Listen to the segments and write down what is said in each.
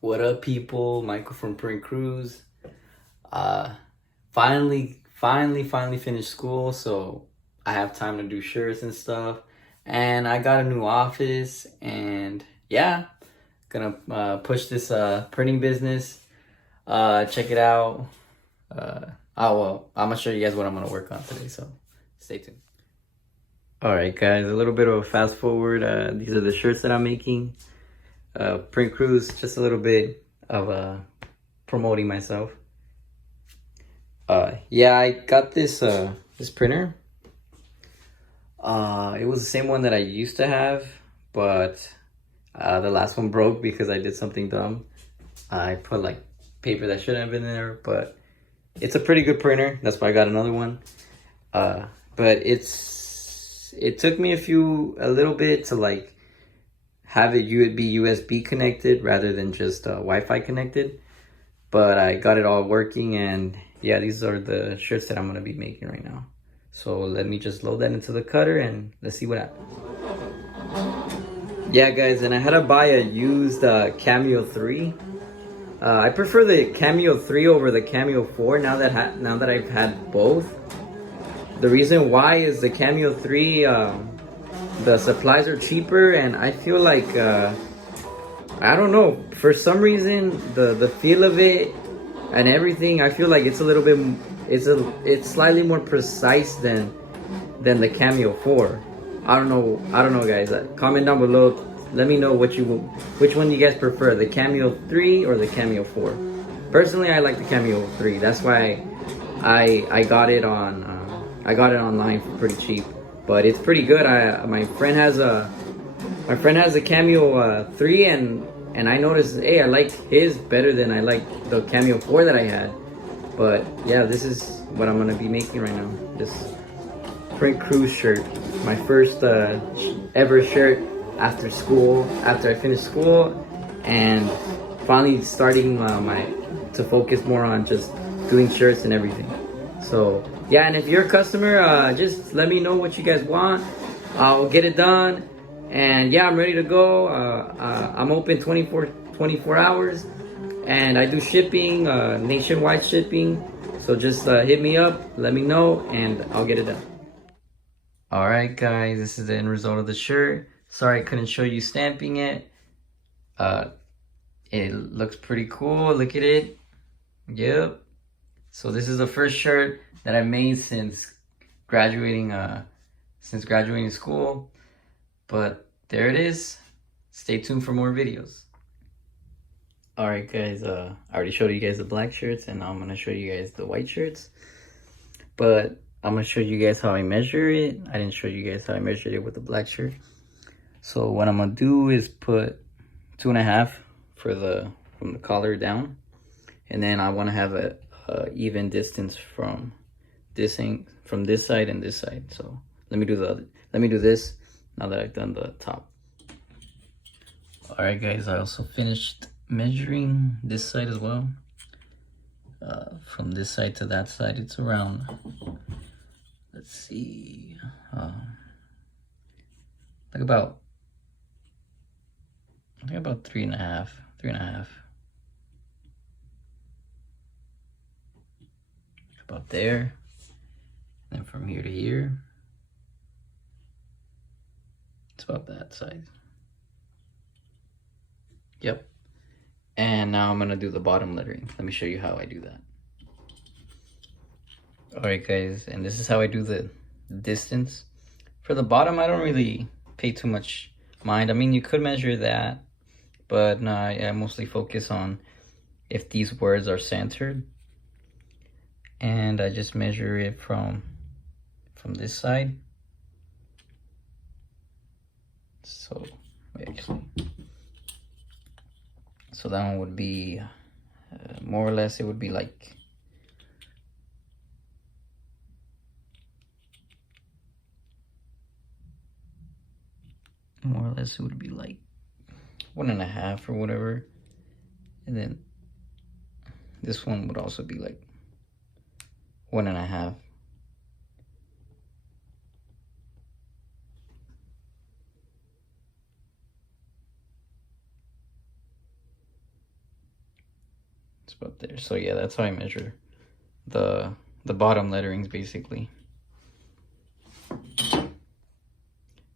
What up, people? Michael from Print Cruise. Uh, finally finished school, so I have time to do shirts and stuff. And I got a new office, and yeah, gonna push this printing business. Check it out. I'm gonna show you guys what I'm gonna work on today, so stay tuned. All right, guys, a little bit of a fast forward. These are the shirts that I'm making. Print Cruise, just a little bit of promoting myself. Yeah, I got this printer. It was the same one that I used to have, but the last one broke because I did something dumb. I put like paper that shouldn't have been there, but it's a pretty good printer. That's why I got another one. But it took me a little bit to like have it USB connected rather than just Wi-Fi connected. But I got it all working, and yeah, these are the shirts that I'm gonna be making right now. So let me just load that into the cutter and let's see what happens. Yeah, guys, and I had to buy a used Cameo 3. I prefer the Cameo 3 over the Cameo 4 now that I've had both. The reason why is the Cameo 3, the supplies are cheaper, and I feel like I don't know, for some reason the feel of it and everything, I feel like it's a little bit it's slightly more precise than the Cameo 4. I don't know guys. Comment down below. Let me know which one you guys prefer, the Cameo 3 or the Cameo 4. Personally, I like the Cameo 3. That's why I got it online for pretty cheap. But it's pretty good. My friend has a Cameo 3, and I noticed, hey, I like his better than I like the Cameo 4 that I had. But yeah, this is what I'm gonna be making right now. This Print Cruise shirt, my first ever shirt after I finished school, and finally starting to focus more on just doing shirts and everything. So yeah, and if you're a customer, just let me know what you guys want. I'll get it done. And yeah, I'm ready to go. I'm open 24 hours, and I do shipping, nationwide shipping. So just hit me up, let me know, and I'll get it done. All right, guys, this is the end result of the shirt. Sorry I couldn't show you stamping it. It looks pretty cool. Look at it. Yep. So this is the first shirt that I made since graduating school. But there it is. Stay tuned for more videos. All right, guys. I already showed you guys the black shirts, and now I'm gonna show you guys the white shirts. But I'm gonna show you guys how I measure it. I didn't show you guys how I measured it with the black shirt. So what I'm gonna do is put 2.5 from the collar down, and then I want to have a even distance from this side and this side. So let me do this now that I've done the top. All right, guys, I also finished measuring this side as well. From this side to that side, it's around, let's see, like about 3.5. About there. And then from here to here, it's about that size. Yep. And now I'm gonna do the bottom lettering. Let me show you how I do that. All right, guys, and this is how I do the distance. For the bottom, I don't really pay too much mind. I mean, you could measure that, but no, I mostly focus on if these words are centered. And I just measure it from this side. So actually, so that one would be more or less, it would be like more or less it would be like 1.5 or whatever. And then this one would also be like 1.5. It's about there. So yeah, that's how I measure the bottom letterings basically.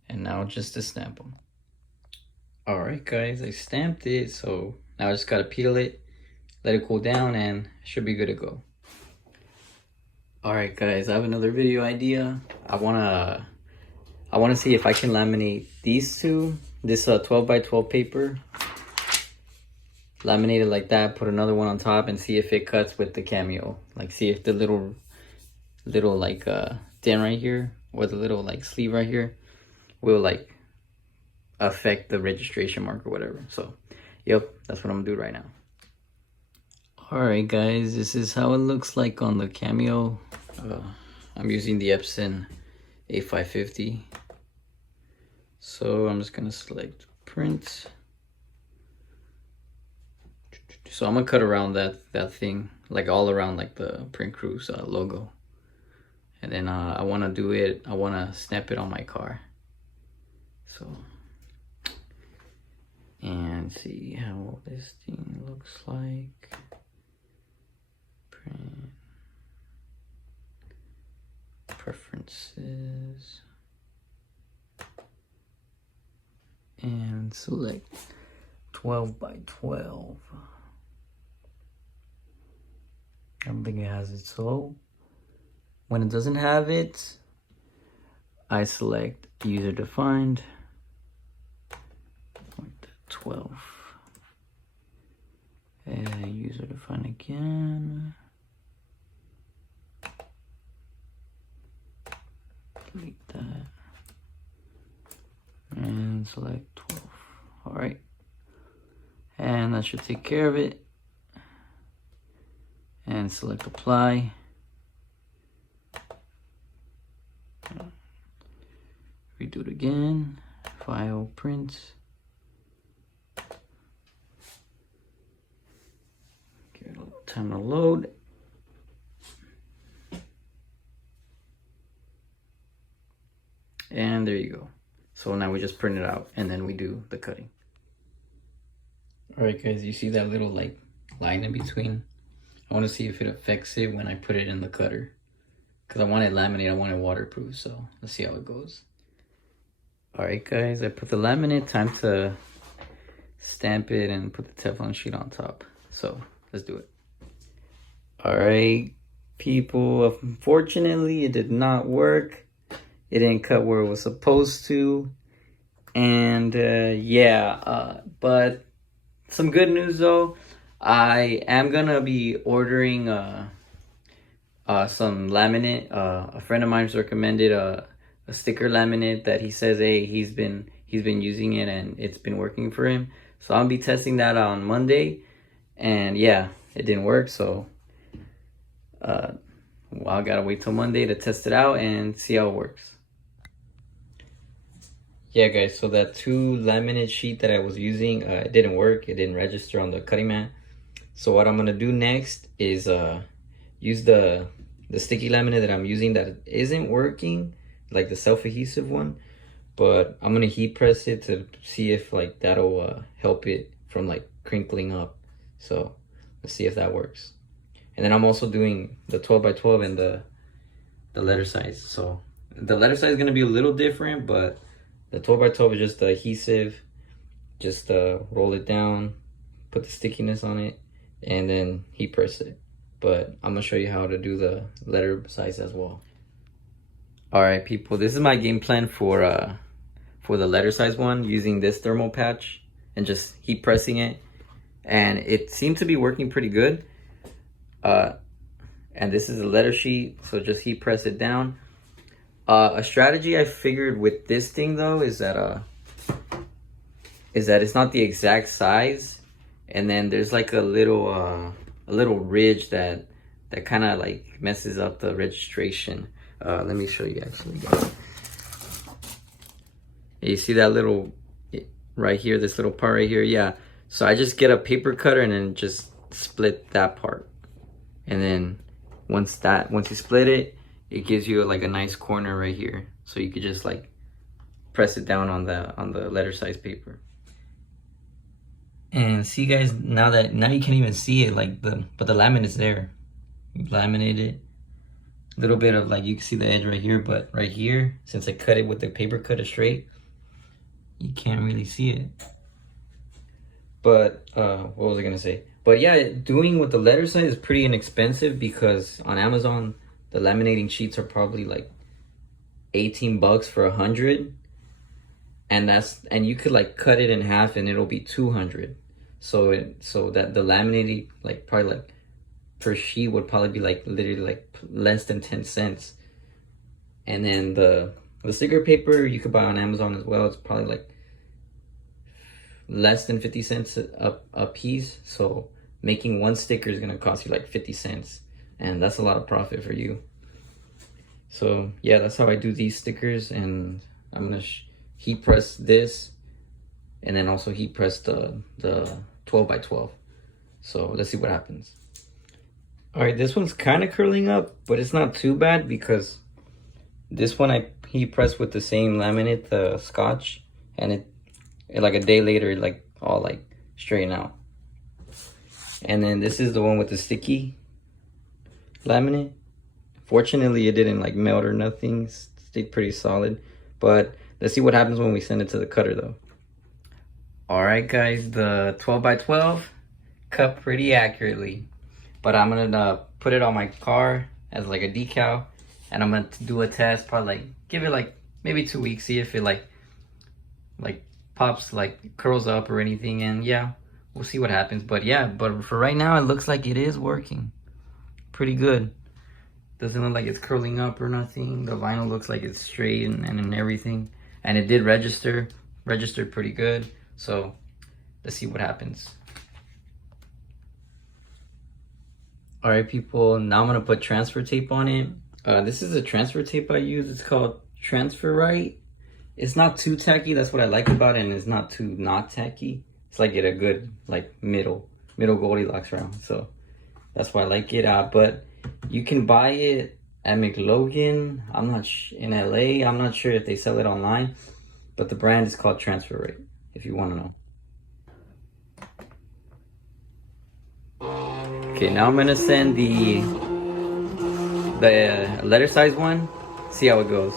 And now just to stamp them. All right, guys, I stamped it. So now I just gotta peel it, let it cool down, and it should be good to go. All right, guys, I have another video idea. I wanna see if I can laminate these two. This 12 by 12 paper. Laminate it like that. Put another one on top and see if it cuts with the Cameo. Like, see if the little like dent right here or the little like sleeve right here will like affect the registration mark or whatever. So yep, that's what I'm gonna do right now. All right, guys, this is how it looks like on the Cameo. I'm using the Epson A550. So I'm just gonna select print. So I'm gonna cut around that thing, like all around like the Print Cruise logo. And then I wanna snap it on my car. So, and see how this thing looks like. Print. Preferences. And select 12 by 12. I don't think it has it. So when it doesn't have it, I select user defined 12 and user defined again. Delete that and select 12. All right, and that should take care of it. And select apply. Redo it again. File, print. Give it a little time to load. And there you go. So now we just print it out and then we do the cutting. All right, guys, you see that little like line in between? I want to see if it affects it when I put it in the cutter. Because I want it laminate, I want it waterproof. So let's see how it goes. All right, guys, I put the laminate. Time to stamp it and put the Teflon sheet on top. So let's do it. All right, people, unfortunately, it did not work. It didn't cut where it was supposed to. And but some good news though. I am gonna be ordering some laminate. A friend of mine's recommended a sticker laminate that he says, hey, he's been using it and it's been working for him. So I'll be testing that on Monday, and yeah, it didn't work. So well, I gotta wait till Monday to test it out and see how it works. Yeah, guys, so that 2 laminate sheet that I was using, it didn't work. It didn't register on the cutting mat. So what I'm gonna do next is use the sticky laminate that I'm using that isn't working, like the self-adhesive one, but I'm gonna heat press it to see if like that'll help it from like crinkling up. So let's see if that works. And then I'm also doing the 12 by 12 and the letter size. So the letter size is gonna be a little different, but the 12 by 12 is just the adhesive. Just roll it down, put the stickiness on it, and then heat press it. But I'm gonna show you how to do the letter size as well. All right, people, this is my game plan for the letter size one, using this thermal patch and just heat pressing it. And it seemed to be working pretty good. And this is a letter sheet, so just heat press it down. A strategy I figured with this thing though is that it's not the exact size, and then there's like a little ridge that kind of like messes up the registration. Let me show you actually. You see that little right here, this little part right here? Yeah. So I just get a paper cutter and then just split that part, and then once you split it, it gives you like a nice corner right here. So you could just like, press it down on the letter size paper. And see guys, now you can't even see it, like but the laminate is there. You laminate it. A little bit of like, you can see the edge right here, but right here, since I cut it with the paper cutter straight, you can't really see it. But what was I gonna say? But yeah, doing with the letter size is pretty inexpensive, because on Amazon the laminating sheets are probably like 18 bucks for 100, and you could like cut it in half and it'll be 200. So that the laminating, like, probably like per sheet would probably be like literally like less than 10 cents. And then the sticker paper you could buy on Amazon as well. It's probably like less than 50 cents a piece. So making one sticker is gonna cost you like 50 cents, and that's a lot of profit for you. So yeah, that's how I do these stickers. And I'm gonna heat press this, and then also heat press the 12 by 12. So let's see what happens. All right, this one's kind of curling up, but it's not too bad, because this one I heat pressed with the same laminate, the Scotch, and it like a day later, it like all like straighten out. And then this is the one with the sticky laminate. Fortunately, it didn't like melt or nothing. Stayed pretty solid. But let's see what happens when we send it to the cutter though. All right, guys, the 12 by 12 cut pretty accurately. But I'm gonna put it on my car as like a decal, and I'm gonna do a test, probably like give it like maybe 2 weeks, see if it like pops, like curls up or anything, and yeah, we'll see what happens. But yeah, but for right now, it looks like it is working pretty good. Doesn't look like it's curling up or nothing. The vinyl looks like it's straight and everything, and it did registered pretty good. So let's see what happens. All right, people, now I'm gonna put transfer tape on it. This is a transfer tape I use. It's called Transfer Right. It's not too tacky. That's what I like about it, and it's not too not tacky. It's like at a good like middle Goldilocks round. So that's why I like it. But you can buy it at McLogan. I'm not in LA. I'm not sure if they sell it online, but the brand is called Transfer Right, if you want to know. Okay, now I'm gonna send the letter size one. See how it goes.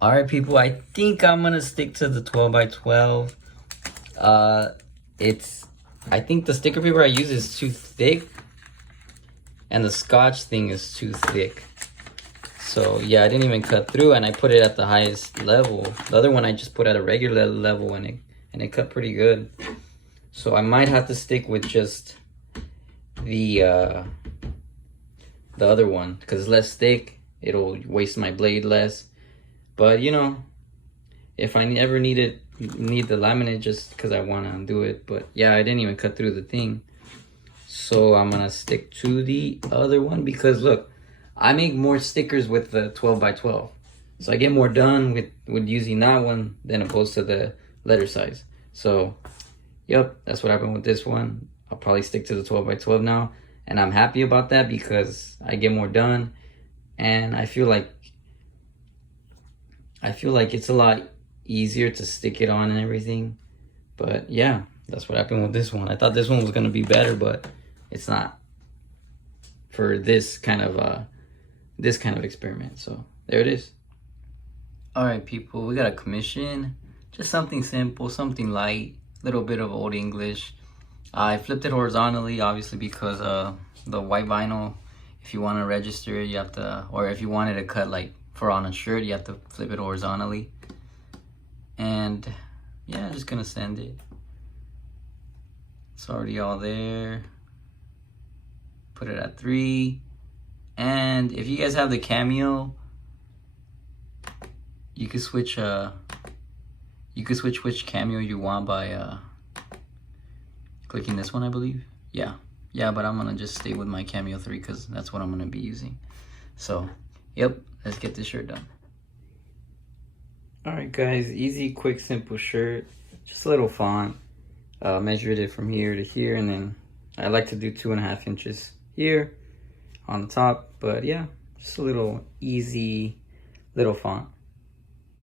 All right, people, I think I'm gonna stick to the 12 by 12. I think the sticker paper I use is too thick, and the Scotch thing is too thick. So yeah, I didn't even cut through, and I put it at the highest level. The other one I just put at a regular level, and it cut pretty good. So I might have to stick with just the other one, because it's less thick. It'll waste my blade less. But you know, if I ever need the laminate, just because I want to do it. But yeah, I didn't even cut through the thing. So I'm gonna stick to the other one, because look, I make more stickers with the 12 by 12. So I get more done with using that one than opposed to the letter size. So yep, that's what happened with this one. I'll probably stick to the 12 by 12 now, and I'm happy about that, because I get more done, and I feel like it's a lot easier to stick it on and everything. But yeah, that's what happened with this one. I thought this one was gonna be better, but it's not for this kind of experiment. So there it is. All right, people, we got a commission. Just something simple, something light, little bit of old English. I flipped it horizontally, obviously, because the white vinyl, if you want to register it, you have to, or if you wanted to cut like for on a shirt, you have to flip it horizontally. And yeah, just gonna send it. It's already all there. Put it at 3. And if you guys have the Cameo, you could switch which Cameo you want by clicking this one, I believe. Yeah, but I'm gonna just stay with my Cameo 3, because that's what I'm gonna be using. So yep, let's get this shirt done. All right, guys, easy, quick, simple shirt. Just a little font. Measured it from here to here, and then I like to do 2.5 inches here on the top. But yeah, just a little easy little font.